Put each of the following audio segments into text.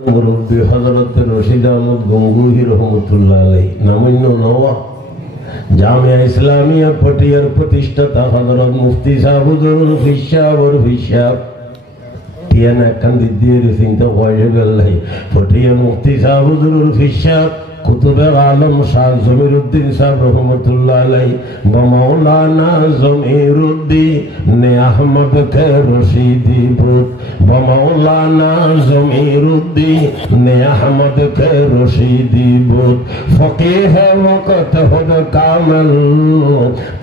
মুরব্বী হযরত রশিদ আহমদ গঙ্গুহি রহমতুল্লাহ আলাইহি নামন্য নওয়া জামিয়া ইসলামিয়া পটিয়ার প্রতিষ্ঠাতা হযরত মুফতি সাহেব হুজুর ফিশাবর ফিশাব টিয়ানা কান্দি দিয়ে চিন্তা হয়ে গেল পটিয়ার মুফতি সাহেব হুজুর ফিশাব কুতুবে আলম শাহ জমিরুদ্দিন সাহেব রহমতুল্লাহ আলাইহি বা মাওলানা জমিরুদ্দিন আহমদ কে রশিদি বুত বা মাওলানা জমিরুদ্দিন আহমদ কে রশিদি বুত ফকিহ ওয়াক্ত হুদ কামল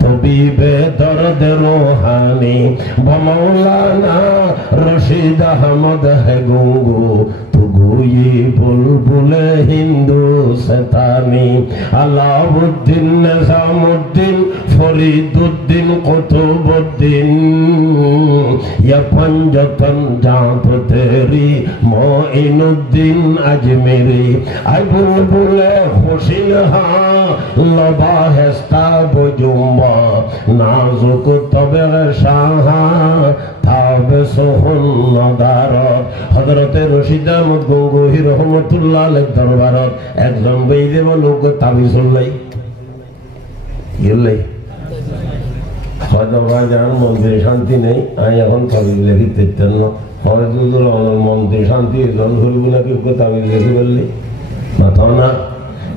তবিবে দর্দ রূহানি বা মাওলানা রশিদ আহমদ হে গুঙ্গু গুয়ে বুলবুলে হিন্দুস্তানি আলাউদ্দিন নিজামুদ্দিন ফরিদুদ্দিন কুতুবুদ্দিন ইয়া পঞ্জতন জাত তেরি মুঈনুদ্দিন আজমেরি আই বুলবুলে খুশিল হা লবাহেস্তা বজুম্বা নাজুক তবে শাহা তাবে সোহন নদারত হযরতে রশিদ আহমদ গঙ্গুহি রহমতুল্লাহ আলাইহি দরবারত একজন বেইদে লোক তাবিজুল্লাই ইল্লাই হয়তো ভাইজান মন্দিরে শান্তি নেই আমি এখন তাবিজ লেখি তেতেন না হয়তো মন্দিরে শান্তি জন ধরব নাকি তাবিজ লেখি বললি না তো না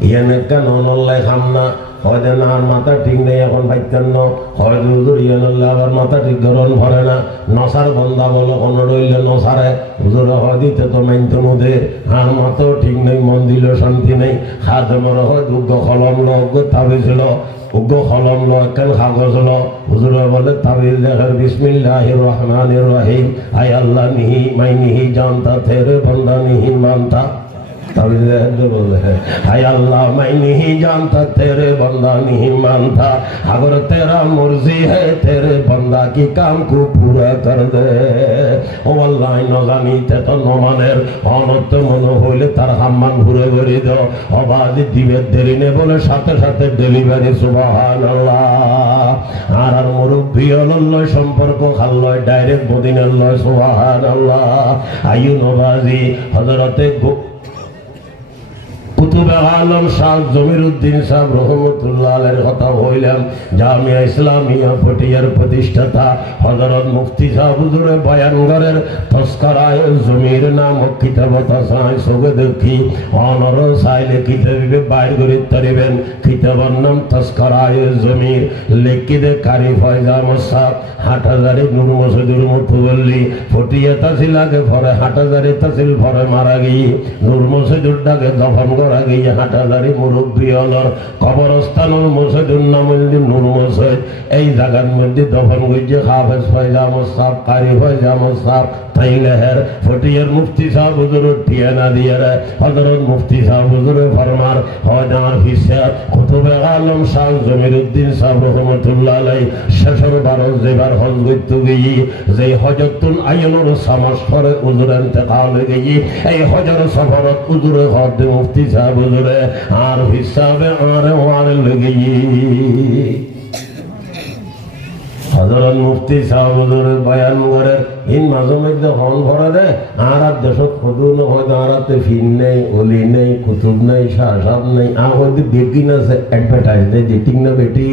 ইয়ানে কেন নল্লাই খাম না হয়তো না আর মাথা ঠিক নেই এখন ভাইতেন না হয়তো হুজুর ইয়ানল্লাহ আবার মাথা ঠিক ধরন ভরে না নসার বন্ধা বলো অন্য রইলে নসারে হুজুর হয় দিতে তো মাইনত নদের আর মাথাও ঠিক নেই মন দিল শান্তি নেই খাদমর হয় উগ্র কলম লো উগ্র তাবিজ লো উগ্র কলম লো কেন কাগজ লো হুজুর বলে তাবিজ লেখার বিসমিল্লাহির রহমানির রহিম আয় আল্লাহ নিহি মাই নিহি জানতা তেরে বন্দা নিহি মানতা हाय अल्लाह मैं नहीं जानता तेरे बंदा नहीं मानता अगर तेरा मर्जी है तेरे बंदा की काम को पूरा कर दे ओ अल्लाह न जानिते तो नमानेर अनर्थ मन हইলে তার হাম্মান ঘুরে ঘুরে দাও আওয়াজ দিবে দেরি নে বলে সাথে সাথে ডেলিভারি সুবহানাল্লাহ আর আর মুরব্বি আল্লাহ সম্পর্ক খাল্লয় ডাইরেক্ট মদিনার লয় সুবহানাল্লাহ আইয়ু নবাজি হযরতে কুতুবে আলম শাহ জমিরুদ্দিন সাহেব রহমতুল্লাহ আলাইহির কথা হইলাম জামিয়া ইসলামিয়া পটিয়ার প্রতিষ্ঠাতা হযরত মুফতি সাহেব হুজুরে বয়ানগরের তস্করায়ে জমির নামক কিতাবতা সাই সবে দেখি অনর সাইলে কিতাবে বাইর করে তরিবেন কিতাবের নাম তস্করায়ে জমির লেখিদে কারি ফয়জা মুসাব হাটহাজারি নূর মসজিদুর মুতওয়াল্লি পটিয়া তাহসিল আগে পরে হাটহাজারি তাহসিল পরে মারা গিয়ে নূর মসজিদুর ডাকে দফন আগে হাটহাজারি মুরব্বী হলর কবরস্থান মসজিদুর নাম নূর মসজিদ এই জায়গার মধ্যে দফন করছে হাফেজ ফয়জা মুসাব কারি ফয়জা মুসাব তাইলেহের ফটিয়ার মুফতি সাহেব হুজুর ঠিয়ানা দিয়ে হযরত মুফতি সাহেব হুজুরে ফরমার হয়দার হিসাব কুতুবে আলম শাহ জমিরুদ্দিন সাহেব রহমতুল্লাহ আলাইহি শেষর বারো যেবার হজ করতে গিয়ে যে হজতুল আইনুর সামাস পরে হুজুর ইন্তেকাল হয়ে গিয়ে এই হজর সফরত হুজুরে হদ মুফতি সাহেব হুজুরে আর হিসাবে আরে লেগে হযরত মুফতি সাহেব হুজুরের বয়ান করে ইন মাঝে মধ্যে হন ভরা দেয় আর দেশত খদু নহয় আরাতে ফিন নেই অলি নেই কুতুব নেই শাহসাব নেই আর হয়তো বেগিন আছে অ্যাডভার্টাইজ নেই ডেটিং না বেটি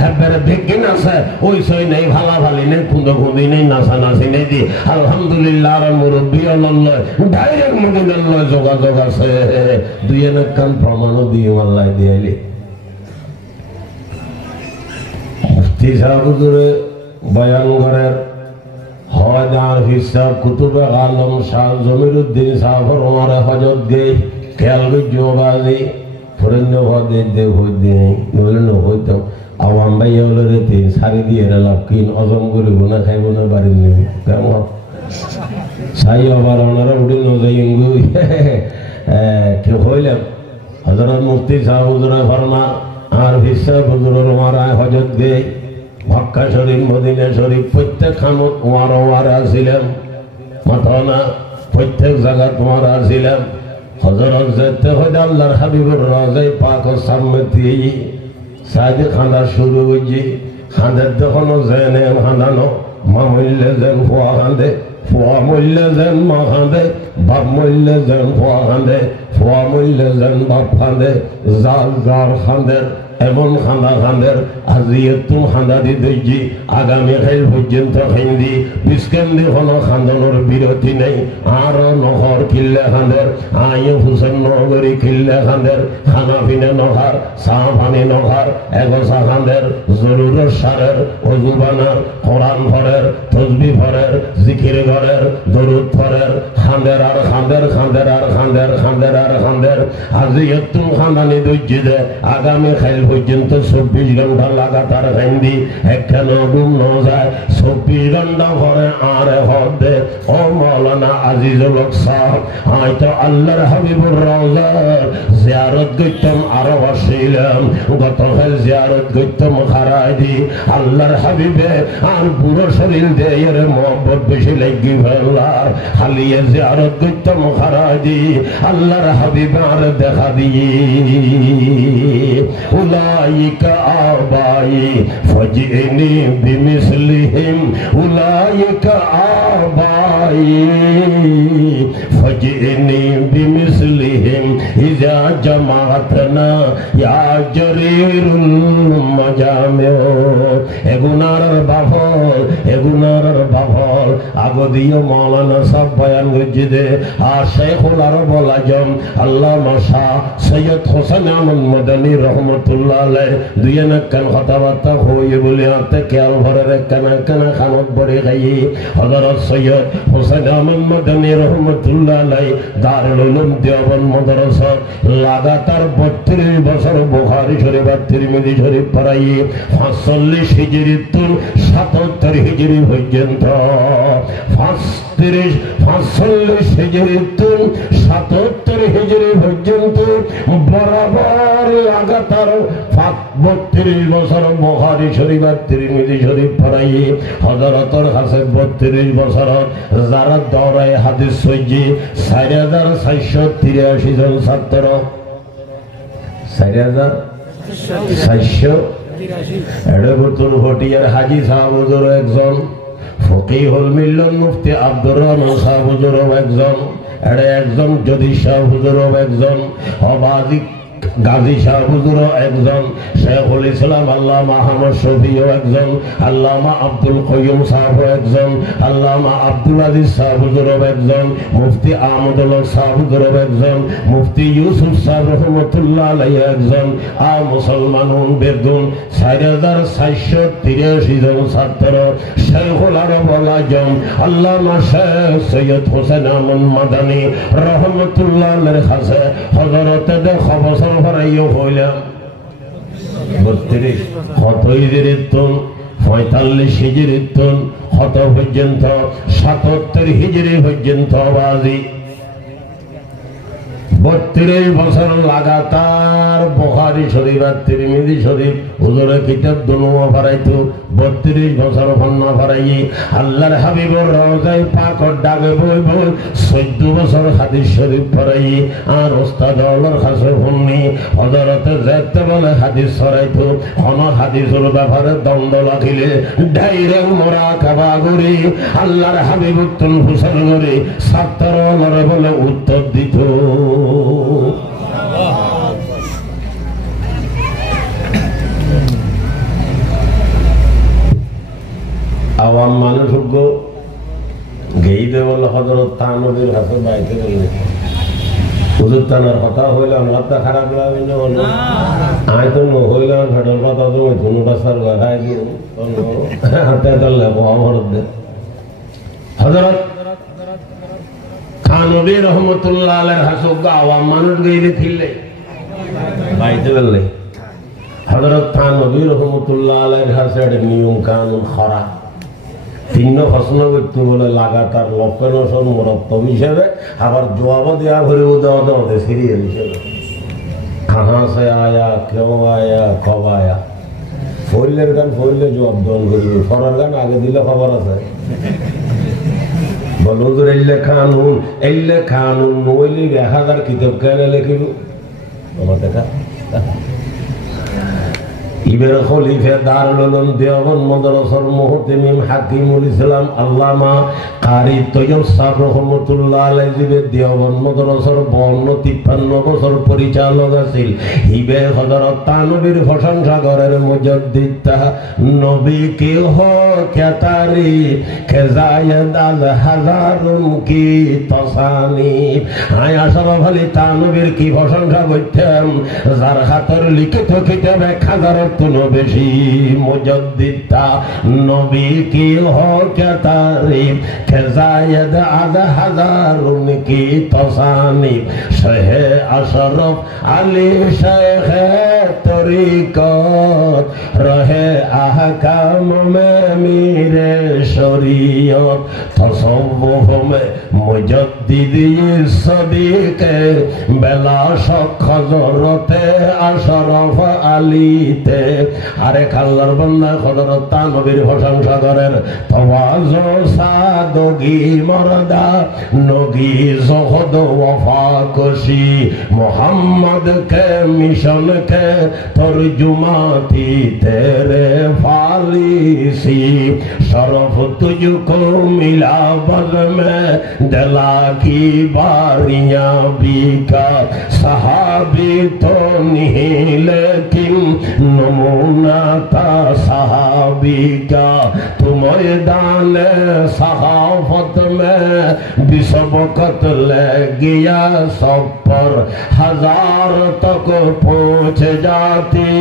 একবারে বেগিন আছে ওই সই নেই ভালা ভালি নেই খুঁদো খুঁদি নেই নাচা নাচি নেই দি আলহামদুলিল্লাহ আর মুরব্বী আল্লাহ ডাইরেক্ট মদিনাল্লাহ যোগাযোগ আছে দুই এক কান প্রমাণও দিয়ে আল্লাহ দিয়াইলি মুফতি সাহেব হুজুরে বয়ান করেন হয়দার হিসাব কুতুবে আলম শাহ জমিরুদ্দিন সাহেবের ওমারে হজত গই খেয়াল গজ্জবাজি ফরেন্দ্র হদে দে হইতে নলে ন হইতাম আওয়াম ভাই হলে তিন সারি দিয়ে লাভ কিন অজম করে গুনা খাইব না বাড়ি নেই কেমন সাই আবার ওনারা উঠে ন যাই কে হইলাম হযরত মুফতি সাহেব হুজুরে ফরমা আর হিসাব হুজুরের ওমারে হজত গই মক্কা শরীফ মদিনা শরীফ প্রত্যেক খানত ওয়ারে আসিলাম মাথা না প্রত্যেক জায়গা তোমার আসিলাম হযরত যেতে হইতে আল্লাহর হাবিবুর রওজায়ে পাকের সামনে দিয়ে সাইদে খান্দা শুরু হইছে খান্দের যখন জেনে খান্দানো মামুল্লে যেন হওয়া খান্দে ফুয়া মূল্য যেন মা খাঁদে, বাপ মূল্য যেন ফুয়া খাঁদে, ফুয়া মূল্য যেন বাপ খাঁদে, যার যার খাঁদের এমন খান্দা খান্দের আজিয়ে তুম খান্দা দি দইজি আগামী খাইল পর্যন্ত হিন্দি বিস্কেন্দি হলো খান্দনের বিরতি নেই। আর নহর কিল্লে খান্দের আইয়ে হুসেন নগরী কিল্লে খান্দের খানা পিনে নখার চাহ পানি নখার এগোসা খান্দের জরুরের সারের অজুবানার কোরআন ভরের তসবি ভরের জিকির ঘরের দরুদ ভরের খান্দের আর খান্দের খান্দের আর খান্দের খান্দের আর খান্দের আজিয়ে তুম খান্দানি দইজি দে আগামী খাইল পর্যন্ত 24 ঘন্টা লাগাতার হিন্দি একখান ঘুম ন যায় 24 ঘন্টা পরে আর হদে ও মৌলানা আজিজুল হক সাহেব হয়তো আল্লাহর হাবিবুর রওজার জিয়ারত করতাম আরো আসিলাম গতকাল জিয়ারত করতাম খারাইদি আল্লাহর হাবিবে আর পুরো শরীর দিয়ে মোহব্বত বেশি লাগি ফেললা খালিয়ে জিয়ারত করতাম খারাইদি আল্লাহর হাবিব আর দেখা দিয়ে উলাইকা আবাই ফাজিনি বিমিসলিহিম উলাইকা আবাই ফাজিনি বিমিসলিহিম ইজা জামাতনা ইয়া জরিরুল মাজামিউ এগুনার বাফল আগদিও মাওলানা সাহেব বয়ান গজিদে আর শেখুল আরব আল আজম আল্লামা শাহ সৈয়দ হোসেন আহমদ মদনী রহমতুল্লাহ আলাইহি দুইনা কান কথাবার্তা হয়ে বলে আতে খেয়াল ভরের কানা খানত বড়ে গাই হযরত সৈয়দ হোসেন আহমদ মদনী রহমতুল্লাহ আলাইহি দারুল উলুম দেওবন্দ মাদ্রাসা লাগাতার 32 বছর বুখারী শরীফ আর তিরমিজি শরীফ পড়াই 45 হিজরি তুন 77 হিজরি পর্যন্ত 45 হিজরি তুন 77 হিজরি পর্যন্ত বরাবর লাগাতার 32 বছর বুখারী শরীফ আর তিরমিজি শরীফ পড়াই হযরতের কাছে 32 বছর যারা দৌড়ায় হাদিস সইজি 4483 জন ছাত্র 4483 এডবতুল ভটিয়ার হাজী সাহেব হুজুর একজন ফকিহুল মিল্লাত মুফতি আব্দুর রহমান সাহেব হুজুর একজন একজন যদি সাহেব হুজুর একজন অবাদিক গাজী সাহেব হুজুর একজন শেখুল ইসলাম আল্লামা আহমদ শফিও একজন আল্লামা আব্দুল কাইয়ুম সাহেব একজন আল্লামা আব্দুল আজিজ সাহেব হুজুর একজন মুফতি আহমদুল হক সাহেব হুজুর একজন মুফতি ইউসুফ সাহেব রহমাতুল্লাহ আলাইহি একজন আর মুসলমানুন বেগুন 4483 জন ছাত্র শেখুল আরব আল আজম আল্লামা শেখ সৈয়দ হোসেন আহমদ মাদানী রহমাতুল্লাহ আলাইহির কাছে হযরতে দে খবর ফরাইও হইলাম 32 কত হিজরির তুন 45 হিজরির তুন কত পর্যন্ত 77 হিজরি পর্যন্ত বাজি 32 বছর লাগাতার বুখারী শরীফ আর তিরমিজি শরীফ হুজুরের কিতাব দুনুয়া ফরাইতো 32 বছর ফন্না ফরাই আল্লাহর হাবিবুর রওজায় পাকর ডাকে বই 14 বছর হাদিস শরীফ ফরাই আর ওস্তাদ আল্লাহর কাছে শুননি হযরতে যেতে বলে হাদিস ফরাইতো কোন হাদিসের ব্যাপারে দ্বন্দ্ব লাগিলে ডাইরেক্ট মুরাকাবা করি আল্লাহর হাবিব তুল হুসেন করে ছাত্র লড়ে বলে উত্তর দিত আওয়াম মানুষ গেইতে বলে হযরত তানবীর কাছে বাইতে বললে হুজুর তানার কথা হইলে আমার তো খারাপ লাগে না বলো আয় তো হইলে ফেডার কথা তো কোনোটা সার লাগাই দিও হাতে দলে আমার দে হযরত তানবী রহমাতুল্লাহ আলাইহি হাসুক আওয়াম মানুষ গেইতে ফিরলে বাইতে বললে হযরত তানবী রহমাতুল্লাহ আলাইহি হাসের নিয়ম কানুন খরা তিন প্রশ্ন করতে বলে লাগাতার লক্ষণ মরত্তব হিসেবে আবার জবাব দেওয়া ভরে দেওয়া দেওয়া সিরিয়াল হিসেবে কাহা সে আয়া কেউ আয়া কব আয়া ফইলের গান ফইলে জবাব দন করিব ফরার গান আগে দিলে খবর আছে বলুদুর এল্লে খানুন নইলি 1000 কিতাব কেন লিখিব আমার দেখা ইবের খলিফা দারুল উলুম দেওবন্দ মাদ্রাসার মুহতামিম হাকিমুল ইসলাম আল্লামা কারি তৈয়ব সাহেব রহমাতুল্লাহ আলাইহি দেওবন্দ মাদ্রাসার 52-53 বছর পরিচালক আছিল। ইবে হযরত তানবীর প্রশংসা করেন মুজাদ্দিদ নবী কি হো क्या तारीख ज़ायद अल हज़ारुन की तसानीफ। आय अशरफ अली तानवीर की प्रशंसा করতেন যার হাতের লিখিত কিতাব 1000 বেশি। মুজাদ্দিদ নবী কি হো क्या तारीख ज़ायद अल हज़ारुन की तसानीफ। शेख अशरफ अली शेख तरीक़त रहे अहकाम में मीरे शरीयत तसव्वुफ में मुजद्दिद सदीक़ बेला शक हज़रत अशरफ अली थे। आरेक आल्लाहर बंदा हज़रत तानवीर प्रशंसा करें तवाज़ु सादगी मर्दा नगी ज़ुहद वफ़ा कुशी मोहम्मद के मिशन के तर्जुमा थी तेरे फालिसी। शरफ तुझको मिला बज़ में दिला की बारियां बिका सहाबी तो नहीं लेकिन नमूना था सहाबी का। तुम मैदान सहाफत में बिसबकत ले गया सब पर 1000 तक पहुँच जाती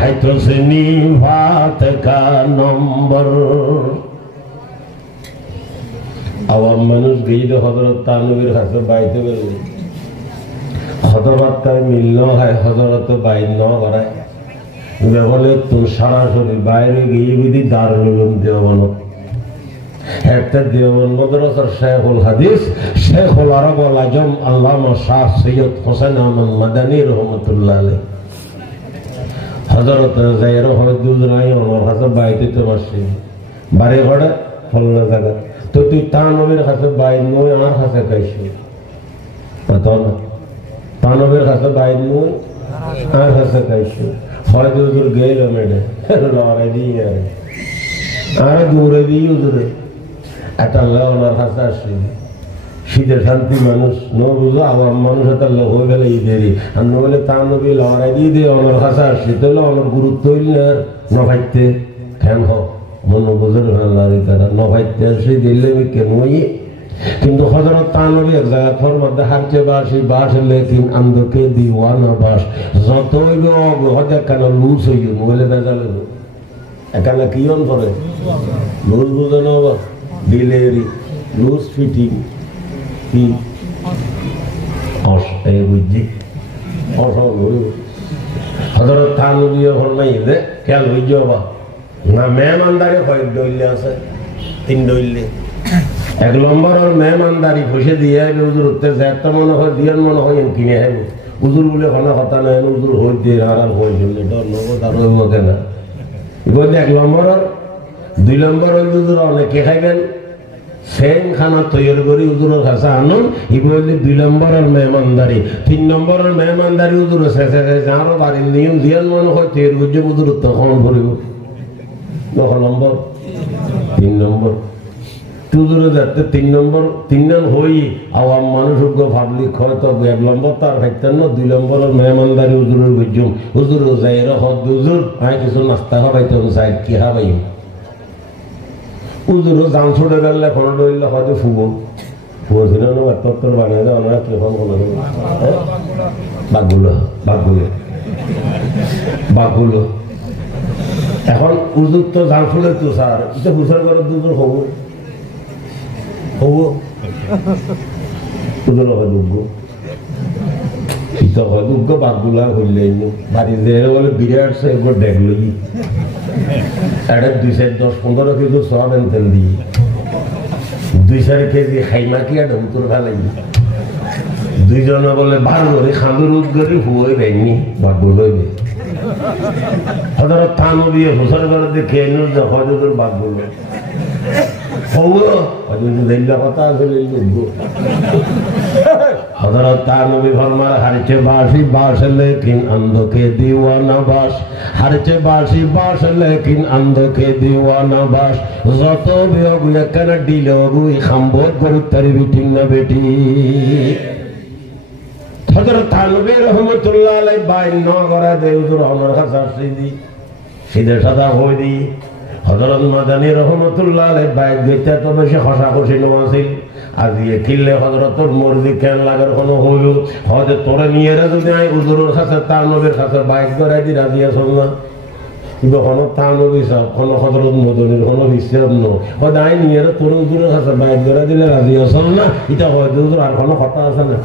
है तस्नीफात का नंबर। आवाम মানুষ গিয়ে হযরত তানবীর কাছে বাইতে গেল হযরত তার মিলন হয় হযরত বাইন ন করে বলে তো সরাসরি বাইরে গিয়ে বিধি দারুল উলুম দেওবন্দ একটা দেওবন্দ মাদ্রাসার শেখুল হাদিস শেখুল আরব আল আজম আল্লামা শাহ সৈয়দ হোসেন আহমদ মাদানী রহমাতুল্লাহ আলাইহি হযরত জায়রা হযরত দুজনাই ওনার কাছে বাইতে তো আসে বাড়ি ঘরে ফলনা জায়গা তো তুই তানবীর কাছে বাইন নয় আমার কাছে কাইছো পাতো না তানবীর কাছে বাইন নয় আমার কাছে কাইছো হয়তো হুজুর গেল মেডে লড়াই দিয়ে আর দূরে দিয়ে হুজুরে এটা আল্লাহ ওনার কাছে আসে শীতের শান্তি মানুষ ন বুঝো আওয়াম মানুষ এটা লোক হয়ে গেলে ঈদেরই আর নইলে তানবী লড়াই দিয়ে দিয়ে ওনার কাছে আসে তাহলে ওনার গুরুত্ব হইলে আর নভাইতে ফ্যান হোক মন বুঝের ভাল্লারি তারা নভাইতে আসে দিলে কেন কিন্তু হযরত তানবী এক জায়গা ফরমাতে হাঁটতে বাসি বাস লেকিন আন্দকে দিওয়ানা বাস যতই হজে কেন লুজ হইল মোবাইলে বেজালে এখানে কি অন করে লুজ বুঝানো বা ডিলেরি লুজ ফিটিং কি এই বুঝছি হযরত তানবী ফরমাইলে খেয়াল বুঝছো বা না মেহমানদারি কয়েক দইলে আছে 3 দইলে এক নম্বর আর মেহমানদারি খুশি দিয়ে হুজুর উঠতে যাতে মনে হয় দিয়ান মনে হয় কিনে আইব হুজুর বলে কোনো কথা নাই হুজুর হই দিয়ে আর হই দিলে ডর নগদ আর হইব কেন বলে এক নম্বর আর 2 নম্বর হুজুর অনেকে খাইবেন সেম খানা তৈরি করে হুজুরের কাছে আনুন বলে 2 নম্বর আর মেহমানদারি 3 নম্বর আর মেহমানদারি হুজুর শেষে যারও বাড়ির নিয়ম দিয়ান মনে হয় তৈরি করছে হুজুর তখন ভরিব নম্বর 3 নম্বর হুজুরে যাতে 3 নম্বর 3 নং হই আওয়াম মানুষ ভাবলি হয়তো 1 নম্বর তার খাইতেন না 2 নম্বর মেহমানদারি হুজুরের বুঝুম হুজুর যাইর হদ হুজুর আয় কিছু নাস্তা খাবাইতে সাইড কি খাবাই হুজুর জান ছুটে গেলে ফোন ডইলে হয়তো ফুবো ফুবছিল না এতত্তর বানিয়ে দেয় আমরা টেলিফোন করে বাগুলো এখন হুজুর তো জান ফুলে তো স্যার এটা হুজুর করে দুজোর হবো বাগুলা হইলে বাড়ি বলে বিরাট সে একবার দেখল একটা 2-10-15 কেজি সয়াবিন তেল দিয়ে 2-4 কেজি খাইমা কি একটা উত্তর ফেলাই দুইজনে বলে ভালো করে খাঁদুর উদ্গরি হুয়ে বেনি বাগুল হইবে হযরত তানবী হুজুর করে দেখে হয়তো তোর বাগুল কথা আছে हजरत तानवी फरमाए हरचे बाशी बाश लेकिन अंध के दीवाना बाश हरचे बाशी बाश लेकिन अंध के दीवाना बाश যত বিয়োগ একখানা ডিলে ওগুই খাম্বত গরু তারি বিটিং না বেটি হযরত তানবী রাহমাতুল্লাহ আলাইহি বাইন নগরা দে হুজুর আমার কাছে আসিদি সিধে সাদা হই দি হযরত মাদানী রাহমাতুল্লাহ আলাইহি বাইন গেতে তো বেশি খসাখসি নছিল আজিয়ে কিল্লে হযরতের মর্জি কেন লাগার কোনো হইল হযরত তোরে নিয়ে রে যদি আই হুজুরের কাছে তানবীর কাছে বাইক করাই দি রাজি আছো না কিন্তু কোনো তানবী সব কোনো হযরত মাদানীর কোনো হিসাব ন হদাই নিয়ে রে তোর হুজুরের কাছে বাইক করাই দিলে রাজি আছো না এটা হয়তো হুজুর আর কোনো কথা আছে না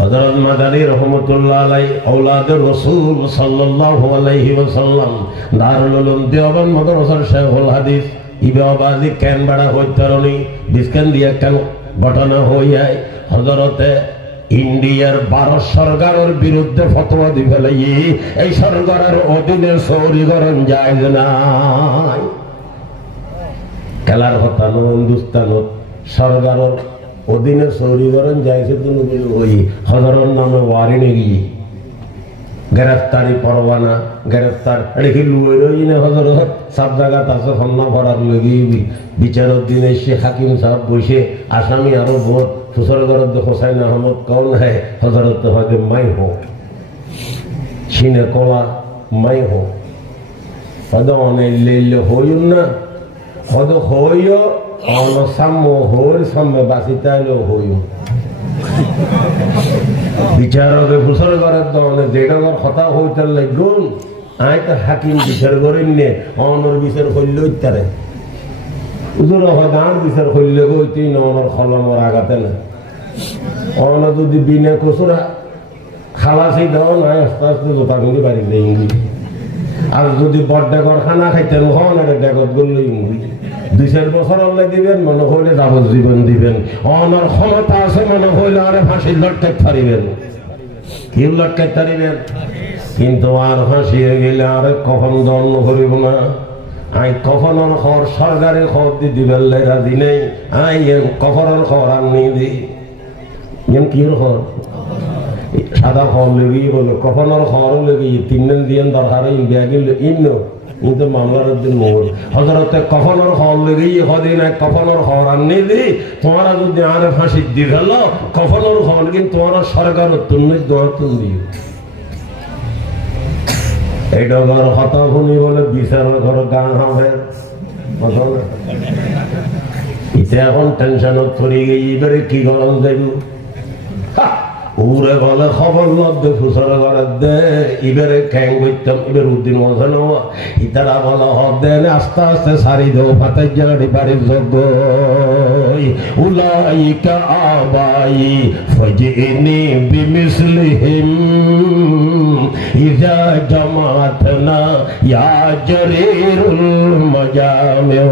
हजरत मदनी रहमतुल्लाह अलैहि औलाद रसूल सल्लल्लाहु अलैहि वसल्लम दारुल उलूम देवबंद मदरसार शेखुल हादिस इबाबाजी केन बड़ा होइतारनी बिस्कान दिया केन घटना হই যায় হযরতে ইন্ডিয়ার 12 সরকারের বিরুদ্ধে ফতোয়া দি ফেলাই এই সরকারের অধীনে চৌরিকরণ জায়েজ নাই খেলার কথা হিন্দুস্তানত সরকারের অধীনে চৌরিকরণ যাইছে তুমি ওই হজরত নামে ওয়ারেন্ট গিয়ে গ্রেফতারি পরোয়ানা গ্রেফতার রেখে লুয়ে রই না হজরত সব জায়গা আছে সন্না ভরার লেগে বিচারের দিনে সে হাকিম সাহেব বসে আসামি আরো বহুত ফুসর গরদ হোসাইন আহমদ কौन है হজরত হয়তো মাই হো ছিনে কোয়া মাই হো হয়তো অনেক লেলে হইন না হয়তো হইও ono sammo hol samme basitalo hoyo বিচারক ফুসর করার দনে যেটার কথা হইতে লাগুন আই তো হাকিম বিচার করেন নে অনর বিচার হইলো ইত্যারে হুজুর হদান বিচার হইলে গইতি ননর খলমর আগাতে না অন যদি বিনা কসুরা খালাসি দাও না আস্তে আস্তে জোতা গুলি বাড়ি দেই আর যদি বড় কারখানা খাইতেন হন এটা ডেগত গলই ইংলিশ 2-4 বছর আল্লাহ দিবেন মনে হইলে যাবজ্জীবন দিবেন অনার ক্ষমতা আছে মনে হইলে আরে ফাঁসি লটকাতে পারিবেন কি লটকাতে পারিবেন কিন্তু আর ফাঁসিয়ে গেলে আরে কখন দণ্ড করিব না আই কখনোর খবর সরকারের খবর দি দিবেন রাজি নেই আই কখনোর খবর আমি দিই যেন কি খবর সাদা খবর লেগে বলো কখনোর খবর লেগে 3 দিন দিয়ে দরকার ইন্ডিয়া গেলে কিন্তু মামলার দিন মোর হযরতে কফনের খবর লেগেই হদিন এক কফনের খবর আননি দি তোমরা যদি আরে ফাঁসি দি ফেল কফনের খবর কিন্তু তোমরা সরকার তুমি দোয়া তুমি এইটা ঘর হতা শুনি বলে বিচার ঘর গান হবে ইতে এখন টেনশনত পড়ে গিয়ে এবারে কি গরম যাইব উরে বলে খবর মধ্যে ফুসর করে দে এবারে খ্যাং করতাম এবার উদ্দিন মশান ইতারা বলা হব দেন আস্তে আস্তে সারি দেবো ফাতে জানি বাড়ির যোগ্য উলাইকা আবাই ফজিনি বিমিসলিহিম ইজা জামাতনা ইয়া জরিরুল মাজামিউ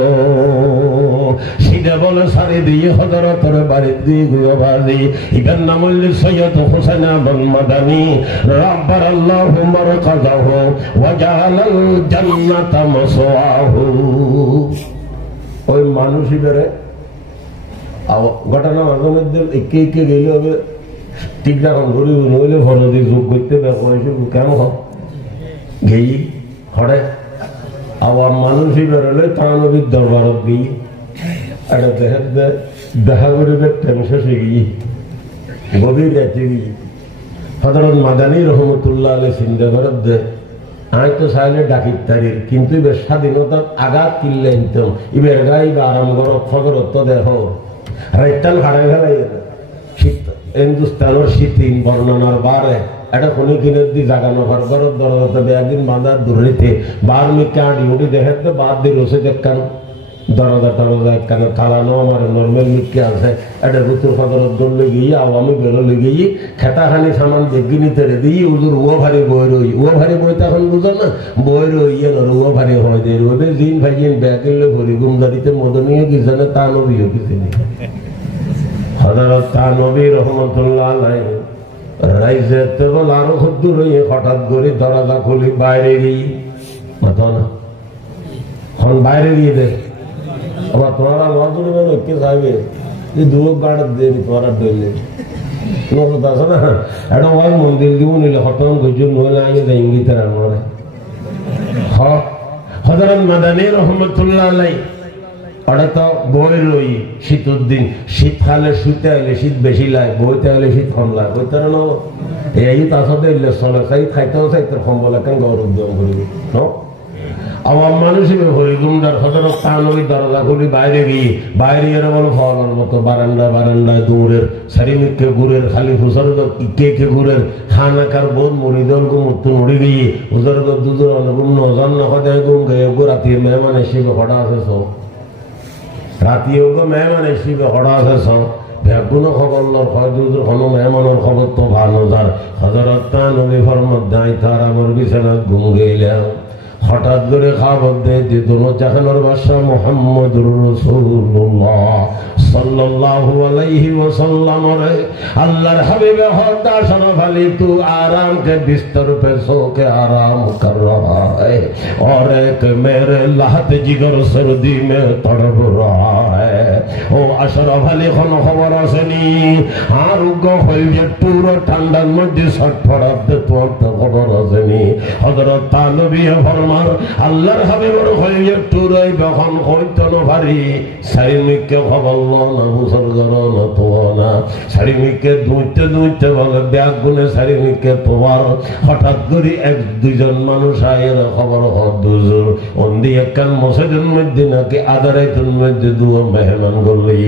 সিধা বলে সারি দিয়ে হযরতের বাড়ির দিয়ে গুয়া বাজি ইগার নাম হইল সৈয়দ হুসাইন আহমদ মাদানী রাব্বারাল্লাহু মারকাযাহু ওয়া জাআলাল জান্নাতা মাসওয়াহু ওই মানুষই বেরে ঘটনা মাঝে মধ্যে একে একে গেলে হবে ঠিক রকম ঘুরি নইলে ফরদি যোগ করতে ব্যবহার কেন হোক গেই হরে আবার মানুষই বেরোলে তানবীর দরবারত গিয়ে একটা দেখা করিবে টেনশন গিয়ে গভীর রাতে গিয়ে হযরত মাদানী রহমতুল্লাহ আলাইহি চিন্তা করার দে আই তো চাইলে ডাকিত তারির কিন্তু এবার স্বাধীনতার আঘাত কিনলে নিতাম এবার গাই বা আরাম করো খবরত তো দেখো রাইতাল হারাই ফেলাই শীত হিন্দুস্তানের শীতিন বর্ণনার বারে এটা কোন কিনের দি জাগানো ঘর ঘরের দরজাতে একদিন বাঁধার দূরিতে বার মিকে আঁটি উঠি দেখাতে বাদ দিয়ে রসে দেখান দরজা টরজা একখানে কালানো আমার নর্মাল মিটকে আছে এটা ঋতুর ফদরের দৌড়লে গিয়ে আওয়ামী বেরোলে গিয়ে খেতাখানি সামান বেগিনি তেরে দিয়ে উজুর ও ভারী বই রই ও ভারী বই তখন বুঝো না বই রইয়ে না ও ভারী হয় যে রোদে জিন ভাইজিন ব্যাগেলে ভরি গুমদারিতে মদনীয় কিসানে তা নবীও কিছু নেই হযরত তানবী রাহমাতুল্লাহ আলাইহি রাইজে তেবল আরো খুব দূর হয়ে হঠাৎ করে দরজা খুলি বাইরে গিয়ে মাথা না এখন বাইরে গিয়ে দেখ আবার তোমারা মজুরি মানে কে চাইবে এই দুটো গাড়ি দিয়ে তোরা ডইলে নজর আছে না এটা ওই মন্দির দিব নিলে হতম গজ নইলে আগে যাই ইঙ্গিতের আনরে হযরত মাদানী রহমাতুল্লাহ আলাইহি ওটা তো বই রই শীতের দিন শীতকালে শুতে আইলে শীত বেশি লাগে বইতে আইলে শীত কম লাগে বইতে না এই তার সাথে চলে খাই খাইতেও চাইতে সম্বল এখন গৌরব দম করবি আওয়াম মানুষ হরিগুমদার হযরত তানবী দরজা খুলি বাইরে গিয়ে বাইরে এরা বলো ফলের মতো বারান্দায় দৌড়ের সারিমিককে গুড়ের খালি ফুসর কে গুড়ের খানাকার বোধ মরিদল গো মতো মরি গিয়ে উজর গো দুজর অনুগুম নজন না হদে গুম গে গো রাতি মেহমান এসে হড়া আছে সব রাতিও গো মেহমান এসে হড়া আছে সব ব্যাগুনো খবর হয় দুজর হনো মেহমানের খবর তো ভালো যার হযরত তানবী ফরমাত দাই তার আমার বিছানা ঘুম গেলাম হঠাৎ করে খবর দেয় যে দোনো জাহানের বাদশাহ মুহাম্মদুর রাসূলুল্লাহ সাল্লাল্লাহু আলাইহি ওয়াসাল্লাম রে আল্লাহর হাবিব হতা শরফ আলী তু आराम के बिस्तर पे सो के आराम कर रहा है और एक मेरे लाहत जिगर सर्दी में तड़प रहा है ओ अशरफ अली खान खबर আসেনি আর গো হইছে পুরো ঠান্ডার মধ্যে ছটফটাত তো খবর আসেনি হযরত তানবী ফরমান আল্লাহর হাবিবের হইছে পুরোই বখন হইতো না ভারী সাইমিককে খবর না বুঝর করো না তো না সাইমিককে দুইতে বলে ব্যাগ গুনে সাইমিককে তোমার হঠাৎ করে এক দুইজন মানুষ আয়ের খবর হদুজুর অন্দি একখান মসজিদের মধ্যে নাকি আদারাইতুল মধ্যে দুয়া মেহমান গলি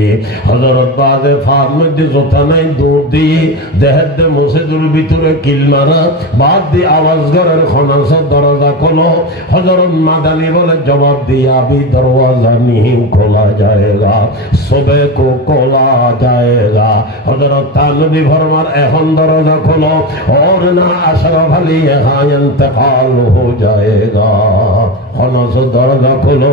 হযরত বাদে ফার মধ্যে জোতা নাই দৌড় দিয়ে দেহের দে মসজিদের ভিতরে কিল মারা বাদ দিয়ে আওয়াজ করার খনাস দরজা খোলো হযরত মাদানী বলে জবাব दिया अभी दरवाजा नहीं खोला जाएगा सुबह को खोला जाएगा हज़रत तानबी फरमान এখন दरवाजा खोलो और ना अशरफ अली यहाँ इंतकाल हो जाएगा খনস দরজা খোলো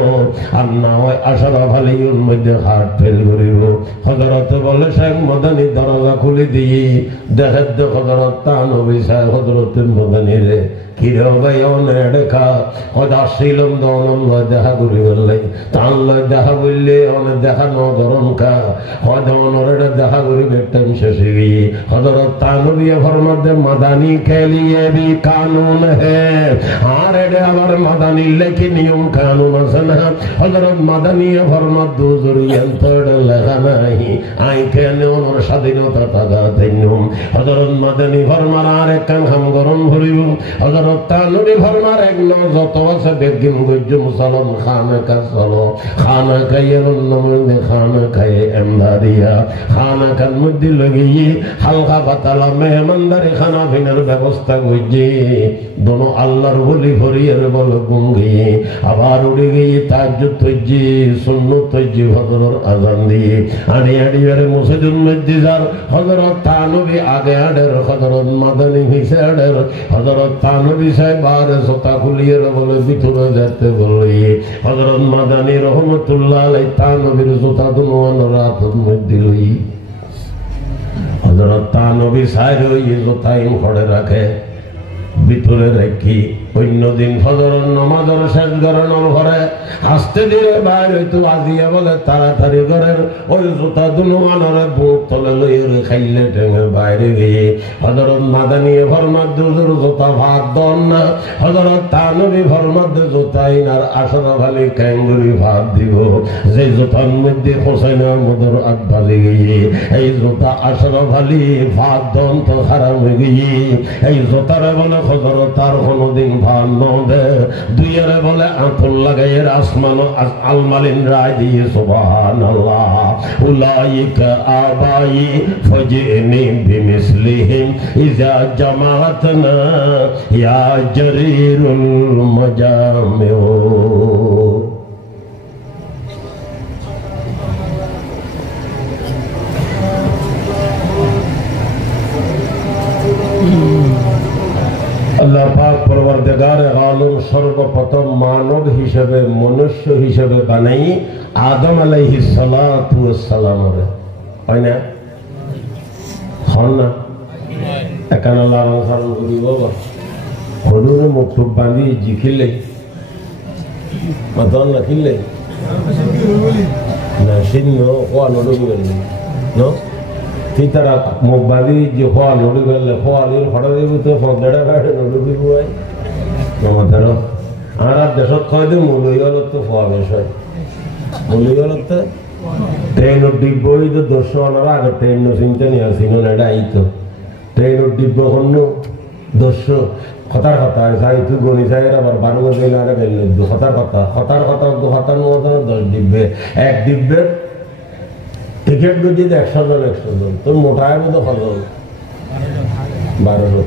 আর না হয় আশরাফ আলীর মধ্যে হাত ফেল করিব হযরত বলে শেখ মাদানী দরজা খুলে দিয়ে দেখেন তো হযরত তানবী সাহেব হযরত মাদানী রে কিরে ভাই অনে দেখা হদা শিলম দনম দেখা করি বললাই তাল্লা দেখা বললে অনে দেখা ন গরম কা হদা অনরে দেখা করি বেটম শেষে গিয়ে হযরত তানবী ফরমাতে মাদানী কে লিয়ে ভি কানুন है আর এটা আবার মাদানী লেখি নিয়ম কানুন আছে না হযরত মাদানী ফরমাত দুজরিয়ান তোড় লাগা নাই আই কেন ওর স্বাধীনতা টাকা দেনম হযরত মাদানী ফরমান আর কান হাম গরম ভরিব হযরত তানবী ফরমার এক ন যত আছে বেগিন গজ্জ মুসলমান খানা কা চলো খানা খাইয়ের নমে খানা খায়ে এমদারিয়া খানা কান মধ্যে লাগিয়ে হালকা পাতলা মেহমানদারি খানা ভিনার ব্যবস্থা গজ্জে দোনো আল্লাহর বলি ভরিয়ের বল গুঙ্গিয়ে আবার উড়ে গিয়ে তাহাজ্জুদ তজ্জি সুন্নত তজ্জি হযরত আযান দিয়ে আড়ি আড়ি মসজিদের মধ্যে যার হযরত তানবী আগে আড়ের হযরত মাদানী হিসে আড়ের হযরত তানবী সাহেব আর জোতা খুলিয়ে বলে ভিতরে যেতে বলি হযরত মাদানী রহমাতুল্লাহ আলাইহি তানবীর জোতা দুনো রাতের মধ্যে লই হযরত তানবী সাহেব ওই জোতা ইন করে রাখে ভিতরে রাখি অন্যদিন ফজরের নামাজের শেষ করানোর ঘরে আস্তে ধীরে বাইর হইতো আজিয়া বলে তাড়াতাড়ি করেন ওই জুতা দুনুমানরে বুক তলে লইয়ে খাইলে টেঙে বাইরে গিয়ে হযরত মাদানী ফরমাত দুজুর জুতা ভাত দন না হযরত তানবী ফরমাত জুতা ইনার আশরাফ আলী ক্যাঙ্গুরি ভাত দিব যে জুতার মধ্যে হোসেন আহমদের আট বাজে গিয়ে এই জুতা আশরাফ আলী ভাত দন তো হারাম হয়ে গিয়ে এই জুতারে বলে হযরত তার কোনদিন দুইয়ারে বলে আঁতর লাগাইয়ের আসমান আলমালিন রায় দিয়ে সুবহানাল্লাহ উলাইকা আবাই ফজিনি বিমিসলিহিম ইজা জামাতনা ইয়া জরিরুল মাজামিউ আল্লাহ পাক পরবর্তীকার আলম সর্বপ্রথম মানব হিসেবে মনুষ্য হিসেবে বানাই আদম আলাইহিস সালাতু ওয়াস সালাম রে হয় না হন না একান আল্লাহ সালাম করি বাবা হলুর মুক্তব বাঁধি জিখিলে মাতন না খিলে না শূন্য হওয়া নড়ি গেলে ন তুই তারা মুখবাদী যে হওয়া নড়ি গেলে হওয়ালির হঠাৎ দিব তো 15 টাকা নড়ি দিব আমাদের আর দেশত কয় দিন মূল্যগলত হওয়া বিষয় মূল্যগলত ট্রেনের ডিব্বই তো 200 আগে ট্রেন চিন্তা নিয়ে আসিল এটা আইতো ট্রেনের ডিব্ব হন্য 200 কথার কথা যাই তুই গণি যাই আবার 12 বছর আগে গেল কথার কথা 10 ডিব্বে এক ডিব্বে টিকিট যদি 100 জন তোর মোটায় মতো কত 1200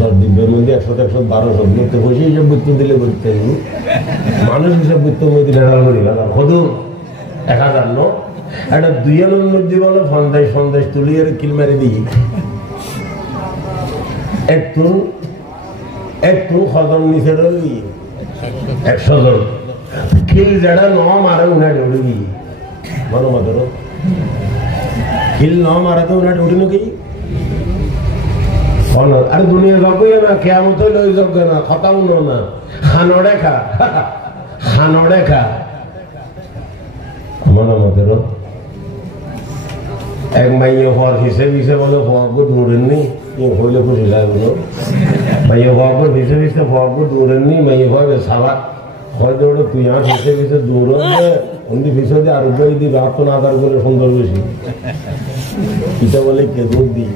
10 ডিব্বের মধ্যে 100 1200 তো বসে হিসাব বৃত্ত দিলে করতে মানুষ হিসাব বৃত্ত মধ্যে লেখাল করি হদু 1000 ন একটা 2 মধ্যে বলো সন্দেশ তুলি আর কিল মারি দিই একটু খতম নিচে রই 100 জন কিল যেটা ন মারে উনায় উড়ি ভালো মাত্র কিল ন মারে তো উনায় উঠি নাকি আরে দুনিয়া যাবই না কেমন লই যাবে না খতাম না খানড়ে খা মনে মাত্র এক মাইয়ে হওয়ার হিসেবে বলে হওয়াকে দৌড়েননি হইলে খুশি লাগলো মাইয়ে হওয়াকে হিসেবে হওয়াকে দৌড়েননি মাইয়ে হওয়াকে সাবাক হয় দৌড়ে তুই আর হিসেবে দৌড়বে অন্দি হিসেবে আর দি রাত না আদার করে সুন্দর বেশি কিতা বলে কে দৌড় দি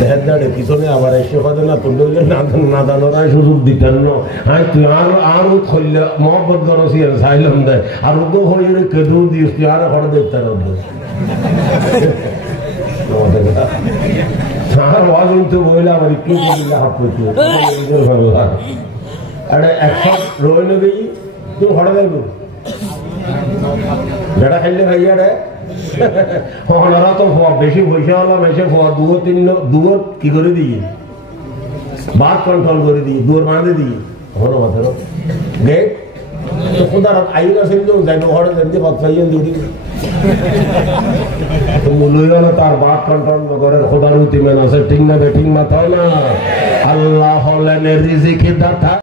দেখার দাঁড়ে পিছনে আবার এসে কথা না তোর ধরলে না দানোরাই সুযোগ দিতেন না হ্যাঁ তুই আরো খইলে মহব্বত করছি চাইলাম দেয় আর তো হয়ে কে দৌড় দিস তুই আর ঘরে দেখতে আর অজন্ত বইলে আমার একটু হাত পেয়েছিল ভালো লাগে আরে 100 রয়ে নেবে তুই ঘরে দেখবো বেটা খাইলে ভাইয়া রে ওনারা তো বেশি পয়সা হলাম এসে দুয়ো কি করে দিয়ে বাদ কন্ট্রোল করে দিয়ে দুয়োর বাঁধে দিয়ে হলো মাত্র গেট তো খুদার আইন আছে যাই ঘরে দেখতে বাদ পাইয়েন দুটি মূল্য তার বাদ কন্ট্রোল করে খোদার উতিমেন আছে ঠিক না বেঠিক মাথাও না আল্লাহ হলেন রিজিকের দাতা।